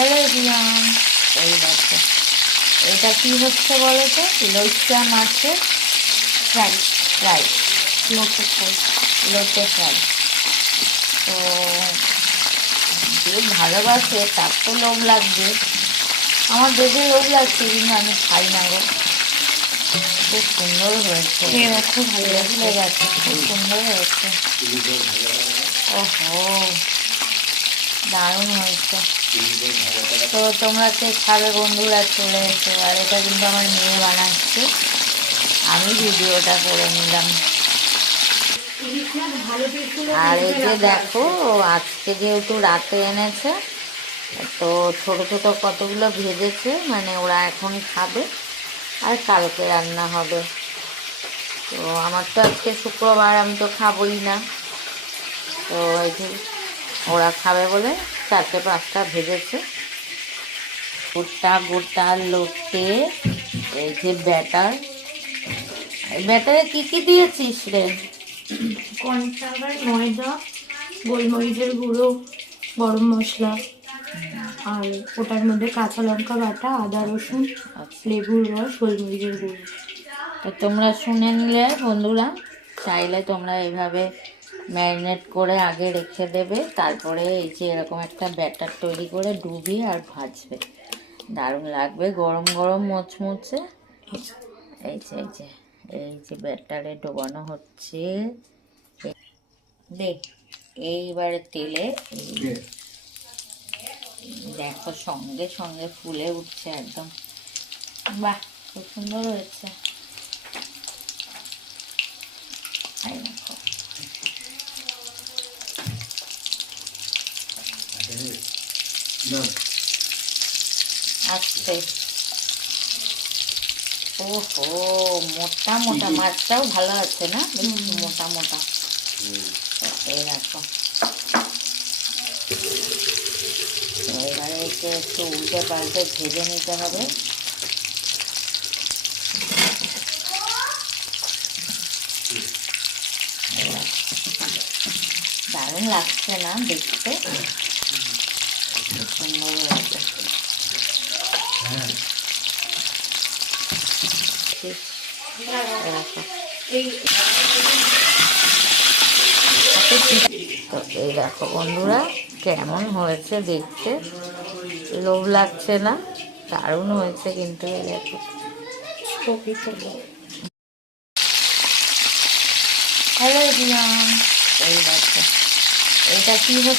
Hello everyone, এই দেখো এটা কি হচ্ছে বলো তো? লইচা মাছের ফ্রাই ফ্রাই লোটে ফ্রাই লোটে ফ্রাই। তো যে ভালোবাসে তার তো লোভ লাগবে। আমার দেখে লোভ লাগছে কিন্তু আমি খাই না গো। খুব সুন্দর হয়েছে, খুব ভালো লেগেছে, খুব সুন্দর হয়েছে। ওহো, দারুণ হয়েছে। তো তোমরা কে খাবে বন্ধুরা চলে এসো। আর এটা কিন্তু আমার মেয়ে বানাচ্ছে, আমি ভিডিওটা করে নিলাম। আর এই যে দেখো, আজকে যেহেতু রাতে এনেছে তো ছোট ছোট কতগুলো ভেজেছে, মানে ওরা এখন খাবে আর কালকে রান্না হবে। তো আমার তো আজকে শুক্রবার, আমি তো খাবই না। তো এই যে ওরা খাবে বলে 4-5টা ভেজেছে। গোটা গোটা লোটে, এই যে ব্যাটার। ব্যাটারে কি কি দিয়েছিস রে? কর্নফ্লাওয়ার, ময়দা, গোলমরিচের গুঁড়ো, গরম মশলা, আর ওটার মধ্যে কাঁচা লঙ্কা বাটা, আদা রসুন, লেবুর রস, গোলমরিচের গুঁড়ো। তো তোমরা শুনে নিলে বন্ধুরা, চাইলে তোমরা এভাবে ম্যারিনেট করে আগে রেখে দেবে, তারপরে এই যে এরকম একটা ব্যাটার তৈরি করে ডুবিয়ে আর ভাজবে, দারুণ লাগবে গরম গরম মুচমুচে। এই যে এই যে এই যে ব্যাটারে ডোবানো হচ্ছে, দেখ এইবারে তেলে দেখো সঙ্গে সঙ্গে ফুলে উঠছে একদম। বাহ, খুব সুন্দর হয়েছে। এই দেখো, আস্তে। ওহো, মোটা মোটা মাছটাও ভালো আছে না, মোটা মোটা। এই দেখো, এবারে একে একটু উল্টে পাল্টে ভেজে নিতে হবে। দারুণ লাগছে না দেখতে? সুন্দর হয়েছে। তো এই দেখো বন্ধুরা, কেমন হয়েছে দেখতে, লোভ লাগছে না? দারুণ হয়েছে কিন্তু। এই দেখো, হ্যালো এভরিওয়ান, এই দেখো এটা কি হচ্ছে